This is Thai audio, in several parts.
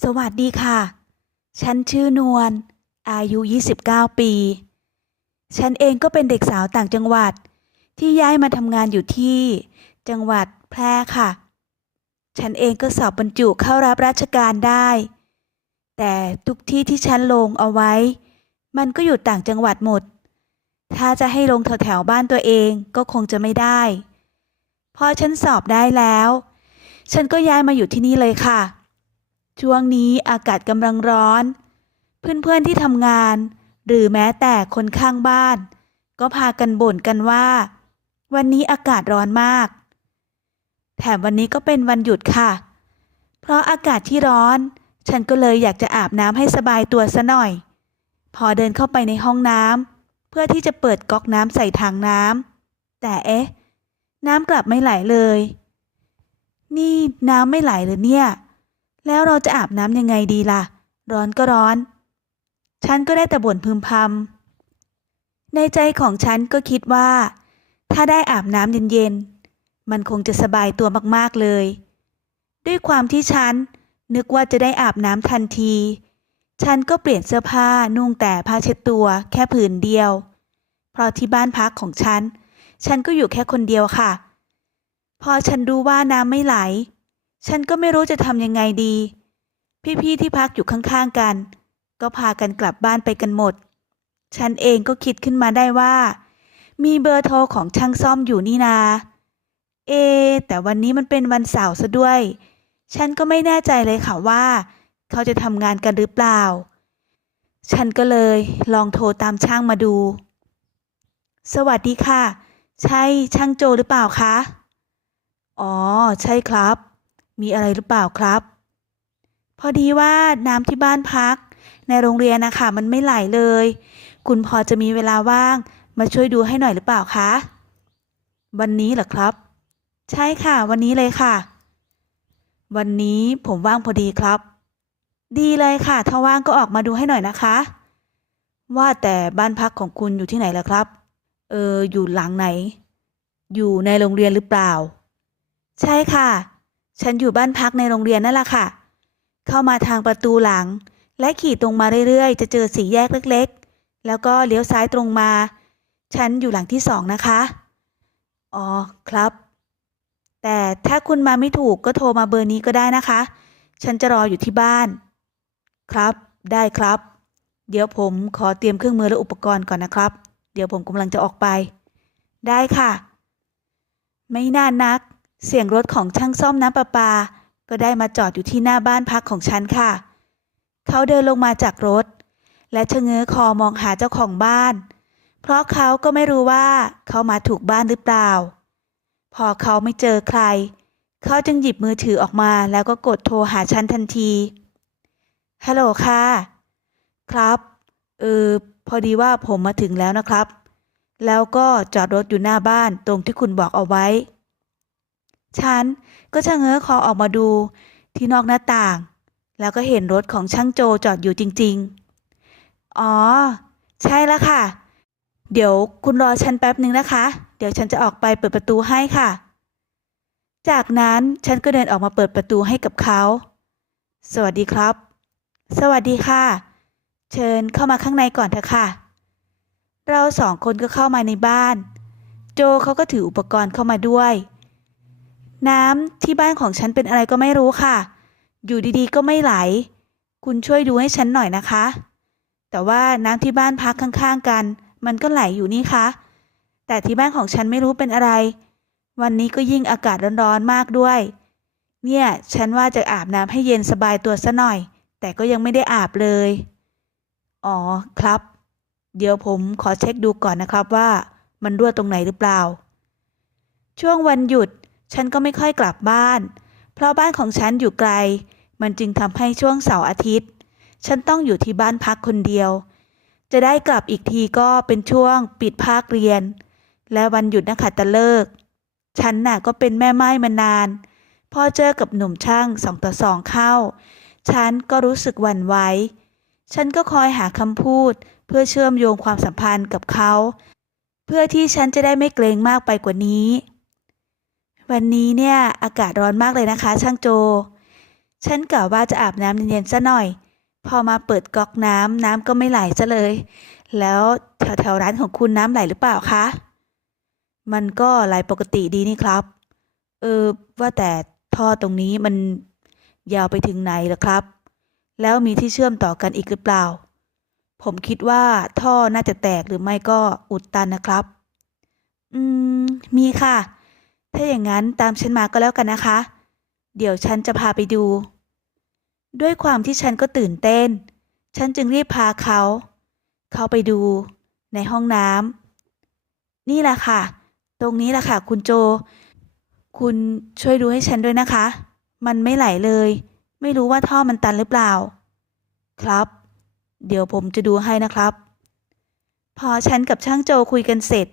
สวัสดีค่ะ ฉันชื่อนวล อายุ 29 ปี ฉันเองก็เป็นเด็กสาวต่างจังหวัด ที่ย้ายมาทำงานอยู่ที่ จังหวัดแพร่ค่ะ ฉันเองก็สอบบรรจุเข้ารับราชการได้ แต่ทุกที่ที่ฉันลงเอาไว้ มันก็อยู่ต่างจังหวัดหมด ถ้าจะให้ลงแถวๆบ้านตัวเองก็คงจะไม่ได้ พอฉันสอบได้แล้ว ฉันก็ย้ายมาอยู่ที่นี่เลยค่ะ ช่วงนี้อากาศกำลังร้อน เพื่อนๆที่ทำงาน หรือแม้แต่คนข้างบ้าน ก็พากันบ่นกันว่า วันนี้อากาศร้อนมาก แถมวันนี้ก็เป็นวันหยุดค่ะ เพราะอากาศที่ร้อน ฉันก็เลยอยากจะอาบน้ำให้สบายตัวซะหน่อย พอเดินเข้าไปในห้องน้ำเพื่อที่จะเปิดก๊อกน้ำใส่ถังน้ำแต่เอ๊ะ น้ำกลับไม่ไหลเลย นี่น้ำไม่ไหลเหรือเนี่ย แล้วเราจะอาบน้ำยังไงดีล่ะ ร้อนก็ร้อน ฉันก็ได้แต่บ่นพึมพำในใจของฉันก็คิดว่า ถ้าได้อาบน้ำเย็นๆ มันคงจะสบายตัวมากๆเลย ด้วยความที่ฉันนึกว่าจะได้อาบน้ำทันที ฉันก็เปลี่ยนเสื้อผ้านุ่งแต่ผ้าเช็ดตัวแค่ผืนเดียว เพราะที่บ้านพักของฉัน ฉันก็อยู่แค่คนเดียวค่ะ พอฉันรู้ว่าน้ำไม่ไหล ฉันก็ไม่รู้จะทำยังไงดี พี่ๆที่พักอยู่ข้างๆกัน ก็พากันกลับบ้านไปกันหมด ฉันเองก็คิดขึ้นมาได้ว่า มีเบอร์โทรของช่างซ่อมอยู่นี่นา เอ แต่วันนี้มันเป็นวันเสาร์ซะด้วย ฉันก็ไม่แน่ใจเลยค่ะว่า เขาจะทำงานกันหรือเปล่า ฉันก็เลยลองโทรตามช่างมาดู สวัสดีค่ะ ใช่ช่างโจหรือเปล่าคะ อ๋อ ใช่ครับ มีอะไรหรือเปล่าครับ พอดีว่าน้ำที่บ้านพัก ในโรงเรียนนะคะมันไม่ไหลเลย คุณพอจะมีเวลาว่างมาช่วยดูให้หน่อยหรือเปล่าคะ วันนี้เหรอครับ ใช่ค่ะ วันนี้เลยค่ะ วันนี้ผมว่างพอดีครับ ดีเลยค่ะ ถ้าว่างก็ออกมาดูให้หน่อยนะคะ ว่าแต่บ้านพักของคุณอยู่ที่ไหนล่ะครับ เอออยู่หลังไหน อยู่ในโรงเรียนหรือเปล่า ใช่ค่ะ ฉันอยู่บ้านพักในโรงเรียนนั่นแหละค่ะ เข้ามาทางประตูหลัง และขี่ตรงมาเรื่อยๆ จะเจอสี่แยกเล็กๆ แล้วก็เลี้ยวซ้ายตรงมา ฉันอยู่หลังที่สองนะคะ อ๋อครับ แต่ถ้าคุณมาไม่ถูกก็โทรมาเบอร์นี้ก็ได้นะคะ ฉันจะรออยู่ที่บ้าน ครับ ได้ครับ เดี๋ยวผมขอเตรียมเครื่องมือและอุปกรณ์ก่อนนะครับ เดี๋ยวผมกำลังจะออกไป ได้ค่ะ ไม่นานนัก เสียงรถของช่างซ่อมน้ำประปา ก็ได้มาจอดอยู่ที่หน้าบ้านพักของฉันค่ะ เขาเดินลงมาจากรถ และชะเง้อคอมองหาเจ้าของบ้าน เพราะเขาก็ไม่รู้ว่าเขามาถูกบ้านหรือเปล่า พอเขาไม่เจอใคร เขาจึงหยิบมือถือออกมาแล้วก็กดโทรหาฉันทันทีฮัลโหลค่ะ ครับ เออ พอดีว่าผมมาถึงแล้วนะครับ แล้วก็จอดรถอยู่หน้าบ้านตรงที่คุณบอกเอาไว้ ฉันก็ชะเง้อคอออกมาดูที่นอกหน้าต่าง แล้วก็เห็นรถของช่างโจจอดอยู่จริง ๆ อ๋อ ใช่แล้วค่ะ เดี๋ยวคุณรอฉันแป๊บหนึ่งนะคะ เดี๋ยวฉันจะออกไปเปิดประตูให้ค่ะ จากนั้นฉันก็เดินออกมาเปิดประตูให้กับเขา สวัสดีครับ สวัสดีค่ะ เชิญเข้ามาข้างในก่อนเถอะค่ะ เราสองคนก็เข้ามาในบ้าน โจเขาก็ถืออุปกรณ์เข้ามาด้วย น้ำที่บ้านของฉันเป็นอะไรก็ไม่รู้ค่ะ อยู่ดีๆ ก็ไม่ไหล คุณช่วยดูให้ฉันหน่อยนะคะ แต่ว่าน้ำที่บ้านพักข้างๆกัน มันก็ไหลอยู่นี่คะแต่ที่บ้านของฉันไม่รู้เป็นอะไร วันนี้ก็ยิ่งอากาศร้อนๆมากด้วย เนี่ยฉันว่าจะอาบน้ำให้เย็นสบายตัวซะหน่อย แต่ก็ยังไม่ได้อาบเลย อ๋อครับ เดี๋ยวผมขอเช็คดูก่อนนะครับว่า มันรั่วตรงไหนหรือเปล่า ช่วงวันหยุด ฉันก็ไม่ค่อยกลับบ้าน เพราะบ้านของฉันอยู่ไกล มันจึงทำให้ช่วงเสาร์อาทิตย์ ฉันต้องอยู่ที่บ้านพักคนเดียว จะได้กลับอีกทีก็เป็นช่วงปิดภาคเรียน และวันหยุดนักขัตฤกษ์ฉันน่ะก็เป็นแม่ไม้มานาน พอเจอกับหนุ่มช่างสองต่อสองเข้า ฉันก็รู้สึกหวั่นไหว ฉันก็คอยหาคำพูดเพื่อเชื่อมโยงความสัมพันธ์กับเขา เพื่อที่ฉันจะได้ไม่เกรงมากไปกว่านี้ วันนี้เนี่ยอากาศร้อนมากเลยนะคะ ช่างโจ ฉันกะว่าจะอาบน้ำเย็นๆซะหน่อย พอมาเปิดก๊อกน้ำน้ำก็ไม่ไหลซะเลย แล้วแถวๆร้านของคุณน้ำไหลหรือเปล่าคะ มันก็ไหลปกติดีนี่ครับ เออว่าแต่ท่อตรงนี้มันยาวไปถึงไหนหรอครับ แล้วมีที่เชื่อมต่อกันอีกหรือเปล่า ผมคิดว่าท่อน่าจะแตกหรือไม่ก็อุดตันนะครับ อืม มีค่ะ ถ้าอย่างนั้นตามฉันมาก็แล้วกันนะคะ เดี๋ยวฉันจะพาไปดู ด้วยความที่ฉันก็ตื่นเต้น ฉันจึงรีบพาเขา เข้าไปดู ในห้องน้ำนี่แหละค่ะ ตรงนี้แหละค่ะ คุณโจ คุณช่วยดูให้ฉันด้วยนะคะ มันไม่ไหลเลย ไม่รู้ว่าท่อมันตันหรือเปล่า ครับ เดี๋ยวผมจะดูให้นะครับ พอฉันกับช่างโจคุยกันเสร็จ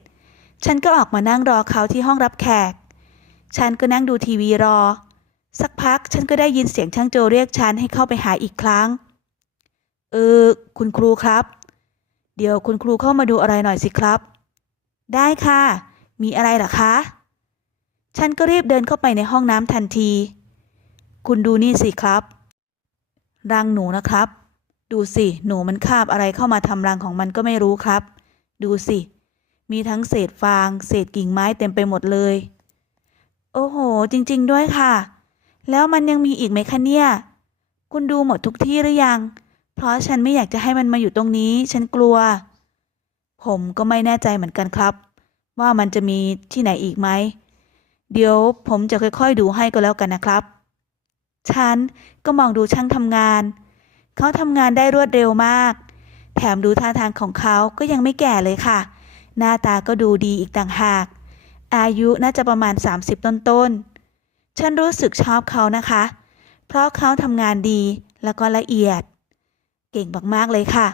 ฉันก็ออกมานั่งรอเขาที่ห้องรับแขก ฉันก็นั่งดูทีวีรอ สักพักฉันก็ได้ยินเสียงช่างโจเรียกฉันให้เข้าไปหาอีกครั้ง เออ คุณครูครับ เดี๋ยวคุณครูเข้ามาดูอะไรหน่อยสิครับ ได้ค่ะ มีอะไรหรอคะ ฉันก็รีบเดินเข้าไปในห้องน้ำทันที คุณดูนี่สิครับรังหนูนะครับ ดูสิ หนูมันคาบอะไรเข้ามาทำรังของมันก็ไม่รู้ครับ ดูสิ มีทั้งเศษฟาง เศษกิ่งไม้เต็มไปหมดเลย โอ้โห จริง ๆ ด้วยค่ะ แล้วมันยังมีอีกไหมคะเนี่ย คุณดูหมดทุกที่หรือยัง เพราะฉันไม่อยากจะให้มันมาอยู่ตรงนี้ ฉันกลัว ผมก็ไม่แน่ใจเหมือนกันครับ ว่ามันจะมีที่ไหนอีกไหม เดี๋ยวผมจะค่อยๆดูให้ก็แล้วกันนะครับ ฉันก็มองดูช่างทำงาน เขาทำงานได้รวดเร็วมาก แถมดูท่าทางของเขาก็ยังไม่แก่เลยค่ะ หน้าตาก็ดูดีอีกต่างหาก อายุน่าจะประมาณ 30 ต้นๆ ฉันรู้สึกชอบเขานะคะ เพราะเขาทำงานดีแล้วก็ละเอียด เก่งมากๆเลยค่ะ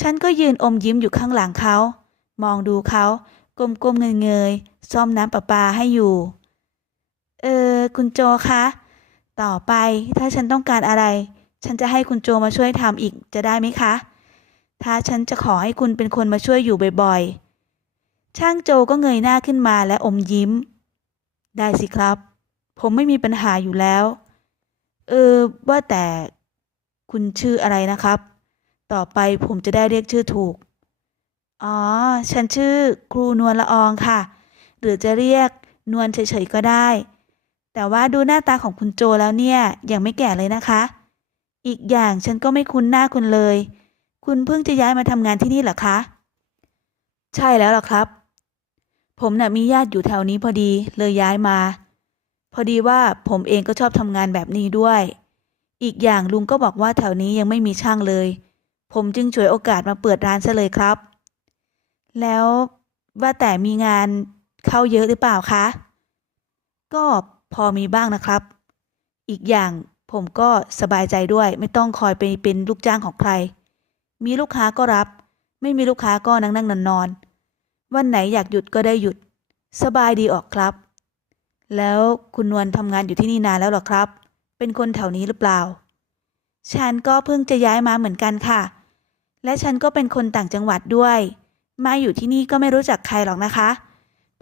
ฉันก็ยืนอมยิ้มอยู่ข้างหลังเขา มองดูเขาก้มๆเงยๆซ่อมน้ำประปาให้อยู่ เออ คุณโจคะ ต่อไปถ้าฉันต้องการอะไร ฉันจะให้คุณโจมาช่วยทำอีกจะได้ไหมคะ ถ้าฉันจะขอให้คุณเป็นคนมาช่วยอยู่บ่อยๆ ช่างโจก็เงยหน้าขึ้นมาและอมยิ้ม ได้สิครับ ผมไม่มีปัญหาอยู่แล้ว เออ ว่าแต่ คุณชื่ออะไรนะครับ ต่อไปผมจะได้เรียกชื่อถูก อ๋อ ฉันชื่อครูนวลละอองค่ะ หรือจะเรียกนวลเฉยๆก็ได้ แต่ว่าดูหน้าตาของคุณโจแล้วเนี่ยยังไม่แก่เลยนะคะ อีกอย่างฉันก็ไม่คุ้นหน้าคุณเลย คุณเพิ่งจะย้ายมาทำงานที่นี่เหรอคะใช่แล้วล่ะครับ ผมน่ะมีญาติอยู่แถวนี้พอดีเลยย้ายมา พอดีว่าผมเองก็ชอบทำงานแบบนี้ด้วย อีกอย่างลุงก็บอกว่าแถวนี้ยังไม่มีช่างเลย ผมจึงฉวยโอกาสมาเปิดร้านซะเลยครับ แล้วว่าแต่มีงานเข้าเยอะหรือเปล่าคะ ก็พอมีบ้างนะครับ อีกอย่างผมก็สบายใจด้วยไม่ต้องคอยไปเป็นลูกจ้างของใคร มีลูกค้าก็รับ ไม่มีลูกค้าก็นั่งนั่งนอนนอน วันไหนอยากหยุดก็ได้หยุด สบายดีออกครับ แล้วคุณนวลทำงานอยู่ที่นี่นานแล้วหรอครับ เป็นคนแถวนี้หรือเปล่า ฉันก็เพิ่งจะย้ายมาเหมือนกันค่ะ และฉันก็เป็นคนต่างจังหวัดด้วย มาอยู่ที่นี่ก็ไม่รู้จักใครหรอกนะคะ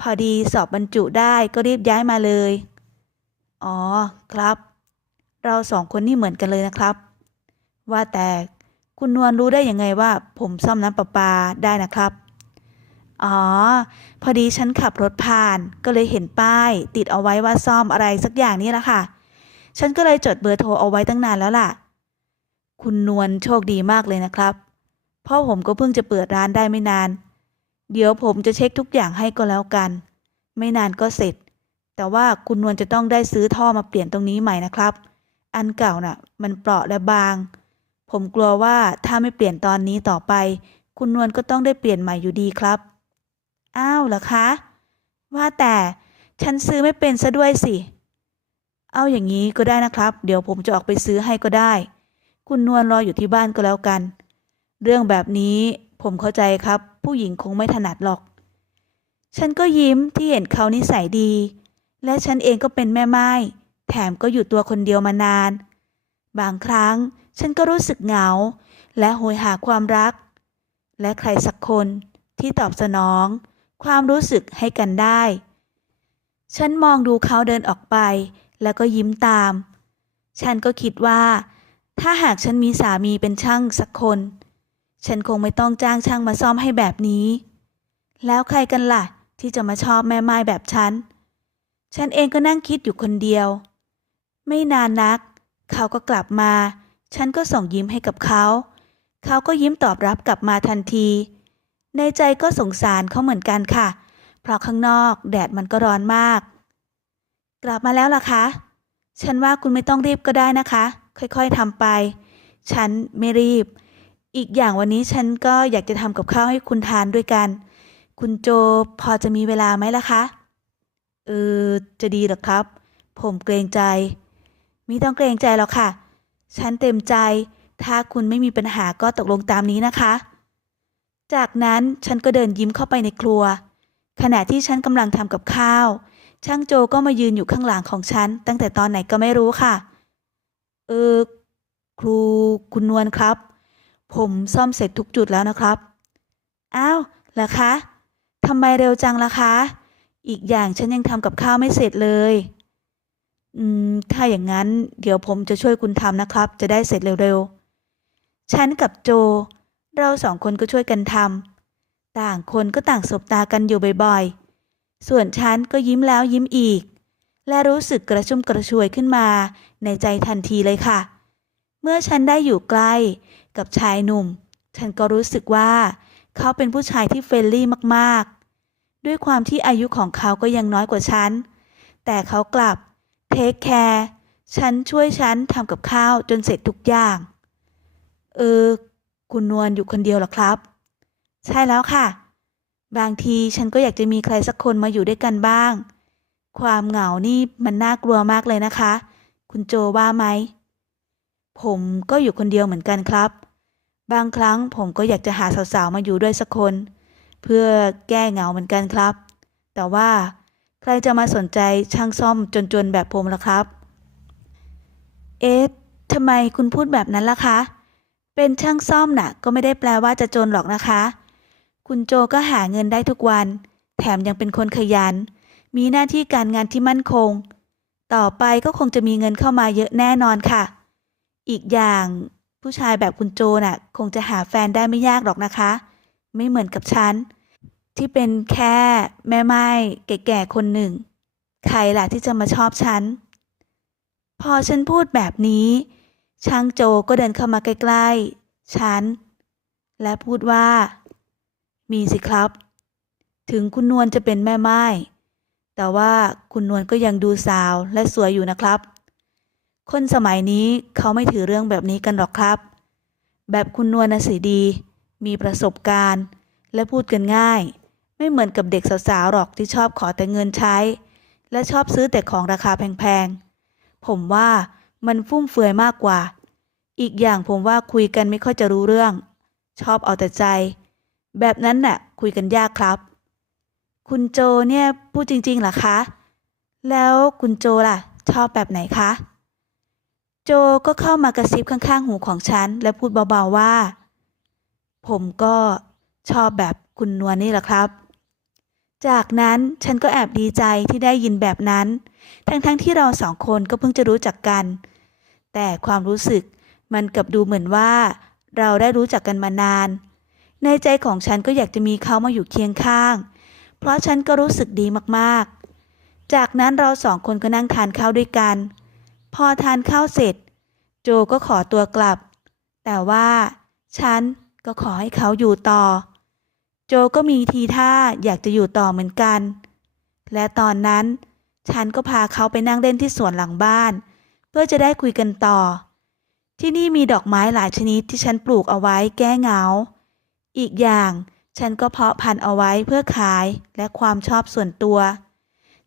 พอดีสอบบรรจุได้ก็รีบย้ายมาเลย อ๋อครับ เราสองคนนี่เหมือนกันเลยนะครับ ว่าแต่คุณนวลรู้ได้ยังไงว่า ผมซ่อมน้ำประปาได้นะครับ อ๋อ พอดีฉันขับรถผ่าน ก็เลยเห็นป้าย ติดเอาไว้ว่าซ่อมอะไรสักอย่างนี่แหละค่ะ ฉันก็เลยจดเบอร์โทรเอาไว้ตั้งนานแล้วล่ะ คุณนวลโชคดีมากเลยนะครับ เพราะผมก็เพิ่งจะเปิดร้านได้ไม่นาน เดี๋ยวผมจะเช็คทุกอย่างให้ก็แล้วกัน ไม่นานก็เสร็จ แต่ว่าคุณนวลจะต้องได้ซื้อท่อมาเปลี่ยนตรงนี้ใหม่นะครับ อันเก่าน่ะ มันเปราะและบาง ผมกลัวว่าถ้าไม่เปลี่ยนตอนนี้ต่อไป คุณนวลก็ต้องได้เปลี่ยนใหม่อยู่ดีครับ อ้าวเหรอคะ ว่าแต่ฉันซื้อไม่เป็นซะด้วยสิ เอาอย่างนี้ก็ได้นะครับ เดี๋ยวผมจะออกไปซื้อให้ก็ได้ คุณนวลรออยู่ที่บ้านก็แล้วกัน เรื่องแบบนี้ผมเข้าใจครับ ผู้หญิงคงไม่ถนัดหรอก ฉันก็ยิ้มที่เห็นเขานิสัยดี และฉันเองก็เป็นแม่ไม้แถมก็อยู่ตัวคนเดียวมานาน บางครั้งฉันก็รู้สึกเหงา และโหยหาความรัก และใครสักคนที่ตอบสนอง ความรู้สึกให้กันได้ ฉันมองดูเขาเดินออกไป แล้วก็ยิ้มตาม ฉันก็คิดว่า ถ้าหากฉันมีสามีเป็นช่างสักคน ฉันคงไม่ต้องจ้างช่างมาซ่อมให้แบบนี้ แล้วใครกันล่ะ ที่จะมาชอบแม่ไม้แบบฉัน ฉันเองก็นั่งคิดอยู่คนเดียว ไม่นานนัก เขาก็กลับมา ฉันก็ส่งยิ้มให้กับเขา เขาก็ยิ้มตอบรับกลับมาทันที ในใจก็สงสารเขาเหมือนกันค่ะ เพราะข้างนอกแดดมันก็ร้อนมาก กลับมาแล้วล่ะคะ ฉันว่าคุณไม่ต้องรีบก็ได้นะคะ ค่อยๆทำไป ฉันไม่รีบ อีกอย่างวันนี้ฉันก็อยากจะทำกับข้าวให้คุณทานด้วยกัน คุณโจพอจะมีเวลาไหมล่ะคะ เออ จะดีหรอครับ ผมเกรงใจ ไม่ต้องเกรงใจหรอกค่ะ ฉันเต็มใจ ถ้าคุณไม่มีปัญหาก็ตกลงตามนี้นะคะ จากนั้นฉันก็เดินยิ้มเข้าไปในครัว ขณะที่ฉันกำลังทำกับข้าว ช่างโจก็มายืนอยู่ข้างหลังของฉัน ตั้งแต่ตอนไหนก็ไม่รู้ค่ะ เออ ครูคุณนวลครับ ผมซ่อมเสร็จทุกจุดแล้วนะครับ อ้าวเหรอคะทำไมเร็วจังล่ะคะ อีกอย่างฉันยังทำกับข้าวไม่เสร็จเลย อืม ถ้าอย่างนั้น เดี๋ยวผมจะช่วยคุณทำนะครับ จะได้เสร็จเร็วๆ ฉันกับโจ เราสองคนก็ช่วยกันทำต่างคนก็ต่างสบตากันอยู่บ่อยๆ ส่วนฉันก็ยิ้มแล้วยิ้มอีก และรู้สึกกระชุ่มกระชวยขึ้นมาในใจทันทีเลยค่ะ เมื่อฉันได้อยู่ใกล้กับชายหนุ่ม ฉันก็รู้สึกว่าเขาเป็นผู้ชายที่เฟรนลี่มากๆ ด้วยความที่อายุของเขาก็ยังน้อยกว่าฉัน แต่เขากลับเทคแคร์ฉันช่วยฉันทำกับข้าวจนเสร็จทุกอย่าง เออ คุณนวลอยู่คนเดียวหรอครับ ใช่แล้วค่ะ บางทีฉันก็อยากจะมีใครสักคนมาอยู่ด้วยกันบ้าง ความเหงานี่มันน่ากลัวมากเลยนะคะ คุณโจว่าไหม ผมก็อยู่คนเดียวเหมือนกันครับ บางครั้งผมก็อยากจะหาสาวๆมาอยู่ด้วยสักคน เพื่อแก้เหงาเหมือนกันครับ แต่ว่าใครจะมาสนใจช่างซ่อมจนๆแบบผมล่ะครับ เอ๊ะทำไมคุณพูดแบบนั้นล่ะคะ เป็นช่างซ่อมน่ะ ก็ไม่ได้แปลว่าจะจนหรอกนะคะ คุณโจก็หาเงินได้ทุกวัน แถมยังเป็นคนขยัน มีหน้าที่การงานที่มั่นคง ต่อไปก็คงจะมีเงินเข้ามาเยอะแน่นอนค่ะ อีกอย่างผู้ชายแบบคุณโจน่ะ คงจะหาแฟนได้ไม่ยากหรอกนะคะ ไม่เหมือนกับฉัน ที่เป็นแค่แม่ไม้แก่ๆคนหนึ่ง ใครล่ะที่จะมาชอบฉัน พอฉันพูดแบบนี้ ช่างโจก็เดินเข้ามาใกล้ๆ ฉัน และพูดว่า มีสิครับ ถึงคุณนวลจะเป็นแม่ไม้ แต่ว่าคุณนวลก็ยังดูสาวและสวยอยู่นะครับ คนสมัยนี้เขาไม่ถือเรื่องแบบนี้กันหรอกครับ แบบคุณนวลน่ะสิดี มีประสบการณ์ และพูดกันง่าย ไม่เหมือนกับเด็กสาวๆหรอกที่ชอบขอแต่เงินใช้ และชอบซื้อแต่ของราคาแพงๆ ผมว่ามันฟุ่มเฟือยมากกว่า อีกอย่างผมว่าคุยกันไม่ค่อยจะรู้เรื่อง ชอบเอาแต่ใจ แบบนั้นน่ะ คุยกันยากครับ คุณโจเนี่ยพูดจริงๆเหรอคะ แล้วคุณโจล่ะ ชอบแบบไหนคะ โจก็เข้ามากระซิบข้างๆ หูของฉัน และพูดเบาๆว่า ผมก็ชอบแบบคุณนวลนี่แหละครับ จากนั้นฉันก็แอบดีใจที่ได้ยินแบบนั้น ทั้งๆทที่เราสองคนก็เพิ่งจะรู้จักกัน แต่ความรู้สึก มันกลับดูเหมือนว่า เราได้รู้จักกันมานาน ในใจของฉันก็อยากจะมีเขามาอยู่เคียงข้าง เพราะฉันก็รู้สึกดีมากๆ จากนั้นเราสองคนก็นั่งทานข้าวด้วยกัน พอทานข้าวเสร็จ โจก็ขอตัวกลับ แต่ว่า ฉันก็ขอให้เขาอยู่ต่อ โจก็มีทีท่าอยากจะอยู่ต่อเหมือนกัน และตอนนั้น ฉันก็พาเขาไปนั่งเล่นที่สวนหลังบ้าน เพื่อจะได้คุยกันต่อ ที่นี่มีดอกไม้หลายชนิดที่ฉันปลูกเอาไว้แก้เหงา อีกอย่าง ฉันก็เพาะพันธุ์เอาไว้เพื่อขายและความชอบส่วนตัว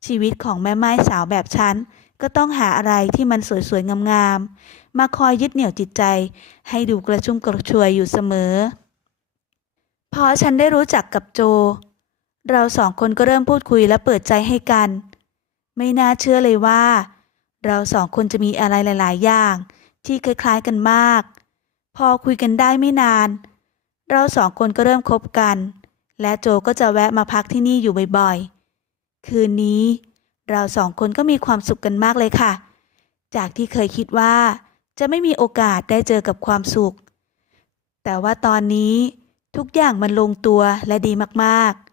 ชีวิตของแม่ไม้สาวแบบฉันก็ต้องหาอะไรที่มันสวยๆ งามๆ มาคอยยึดเหนี่ยวจิตใจ ให้ดูกระชุ่มกระชวยอยู่เสมอ พอฉันได้รู้จักกับโจ เราสองคนก็เริ่มพูดคุยและเปิดใจให้กัน ไม่น่าเชื่อเลยว่า เราสองคนจะมีอะไรหลาย ๆ อย่าง ที่คล้ายๆกันมาก พอคุยกันได้ไม่นาน เราสองคนก็เริ่มคบกัน และโจก็จะแวะมาพักที่นี่อยู่บ่อยๆ คืนนี้ เราสองคนก็มีความสุขกันมากเลยค่ะ จากที่เคยคิดว่าจะไม่มีโอกาสได้เจอกับความสุข แต่ว่าตอนนี้ทุกอย่างมันลงตัวและดีมากๆ